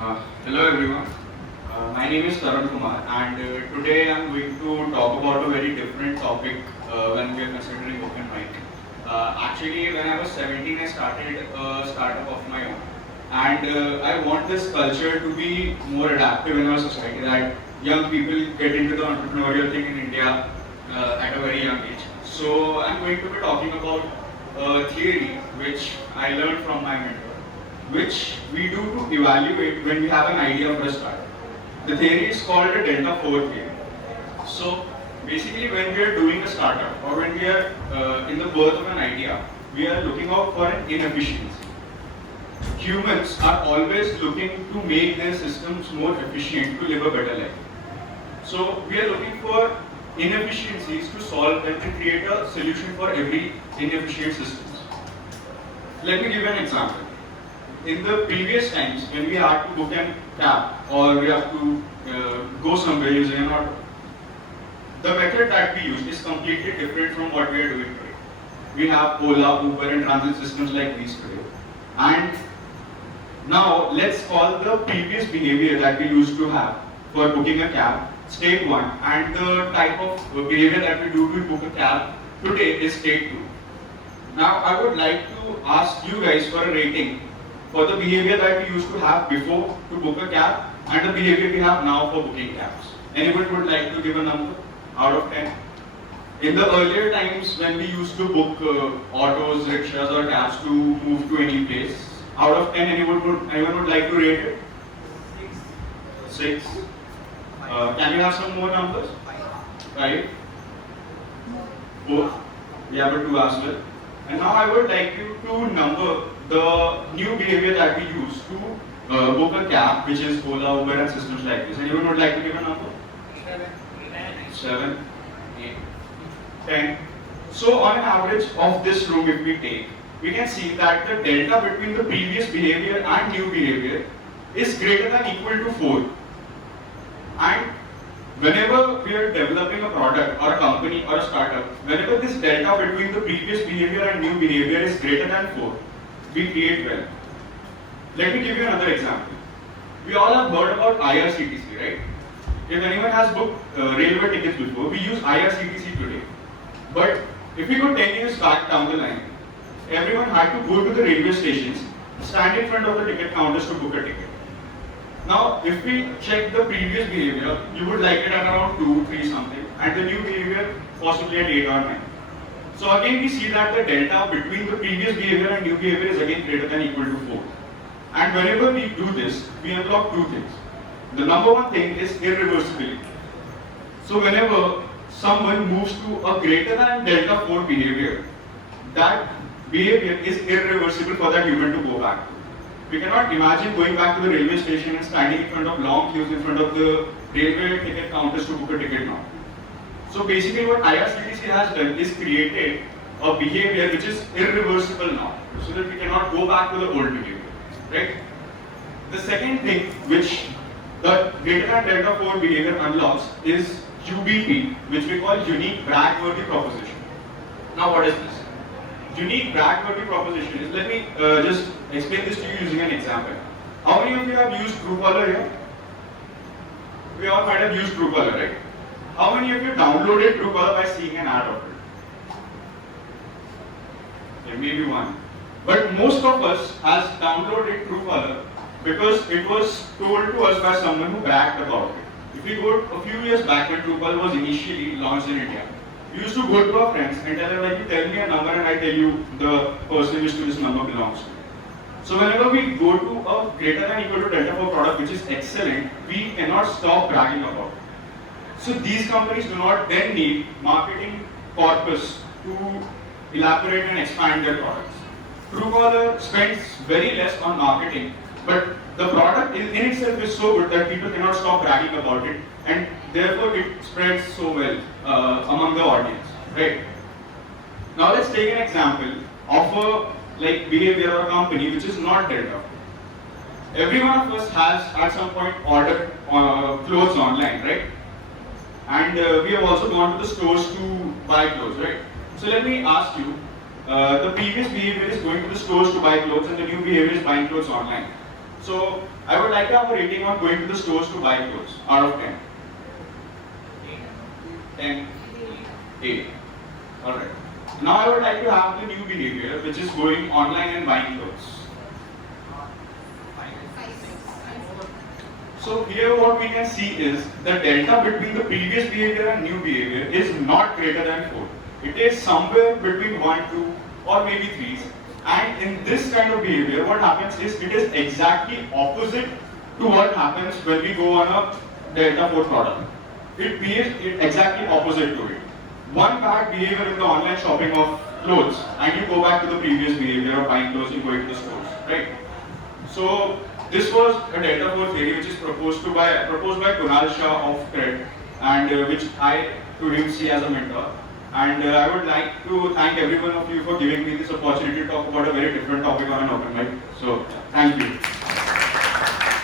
Hello everyone. My name is Tarun Kumar and today I am going to talk about a very different topic when we are considering open mic. Actually, when I was 17, I started a startup of my own, and I want this culture to be more adaptive in our society, that young people get into the entrepreneurial thing in India at a very young age. So I'm going to be talking about a theory which I learned from my mentor, which we do to evaluate when we have an idea for a startup. The theory is called the Delta 4 theory. So basically, when we are doing a startup or when we are in the birth of an idea, we are looking out for an inefficiency. Humans are always looking to make their systems more efficient to live a better life. So we are looking for inefficiencies to solve and to create a solution for every inefficient system. Let me give an example. In the previous times, when we had to book a cab or we have to go somewhere using an auto, the method that we use is completely different from what we are doing today. We have Ola, Uber and transit systems like these today. And now let's call the previous behavior that we used to have for booking a cab state 1, and the type of behavior that we do to book a cab today is state 2. Now I would like to ask you guys for a rating for the behavior that we used to have before to book a cab and the behavior we have now for booking cabs. Anyone would like to give a number out of 10? In the earlier times when we used to book autos, rickshaws or cabs to move to any place, out of 10 anyone would like to rate it? 6. Can you have some more numbers? 5. 4. We have a 2 as well. And now I would like you to number the new behavior that we use to book a cab, which is Ola, Uber and systems like this. Anyone would like to give a number? 7, 8, 10. So on an average of this room, if we take, we can see that the delta between the previous behavior and new behavior is greater than equal to 4. And whenever we are developing a product or a company or a startup, whenever this delta between the previous behavior and new behavior is greater than 4, we create wealth. Let me give you another example. We all have heard about IRCTC, right? If anyone has booked railway tickets before, we use IRCTC today. But if we go 10 years back down the line, everyone had to go to the railway stations, stand in front of the ticket counters to book a ticket. Now, if we check the previous behavior, you would like it at around 2, 3 something, and the new behavior possibly at 8 or 9. So again, we see that the delta between the previous behavior and new behavior is again greater than equal to 4. And whenever we do this, we unlock 2 things. The number one thing is irreversibility. So whenever someone moves to a greater than delta 4 behavior, that behavior is irreversible for that human to go back to. We cannot imagine going back to the railway station and standing in front of long queues in front of the railway ticket counters to book a ticket now. So basically what IRCTC has done is created a behavior which is irreversible now, so that we cannot go back to the old behavior, right? The second thing which the greater than delta 4 behavior unlocks is UBP, which we call unique brag-worthy proposition. Now what is this? Unique brag-worthy proposition is, let me just explain this to you using an example. How many of you have used Truecaller here? We all might have used Truecaller, right? How many of you downloaded Truecaller by seeing an ad of it? Okay, maybe one. But most of us has downloaded Truecaller because it was told to us by someone who bragged about it. If we go a few years back when Truecaller was initially launched in India, we used to go to our friends and tell them, like, you tell me a number and I tell you the person which to this number belongs to. So whenever we go to a greater than equal to delta 4 product which is excellent, we cannot stop bragging about it. So these companies do not then need marketing corpus to elaborate and expand their products. Truecaller spends very less on marketing, but the product in itself is so good that people cannot stop bragging about it, and therefore it spreads so well among the audience, right? Now let's take an example of a behavior or company which is not delta. Every one of us has at some point ordered clothes online, right? And we have also gone to the stores to buy clothes, right? So let me ask you, the previous behavior is going to the stores to buy clothes and the new behavior is buying clothes online. So I would like to have a rating on going to the stores to buy clothes out of 10. 10. 8. Alright. Now I would like to have the new behavior, which is going online and buying clothes. So here what we can see is the delta between the previous behavior and new behavior is not greater than 4. It is somewhere between 1, 2 or maybe 3. And in this kind of behavior, what happens is it is exactly opposite to what happens when we go on a delta 4 product. It behaves exactly opposite to it. One bad behavior in the online shopping of clothes and you go back to the previous behavior of buying clothes and going to the stores, right? So this was a delta 4 theory which is proposed by Kunal Shah of CRED and which I to him see as a mentor. And I would like to thank every one of you for giving me this opportunity to talk about a very different topic on an open mic. So thank you.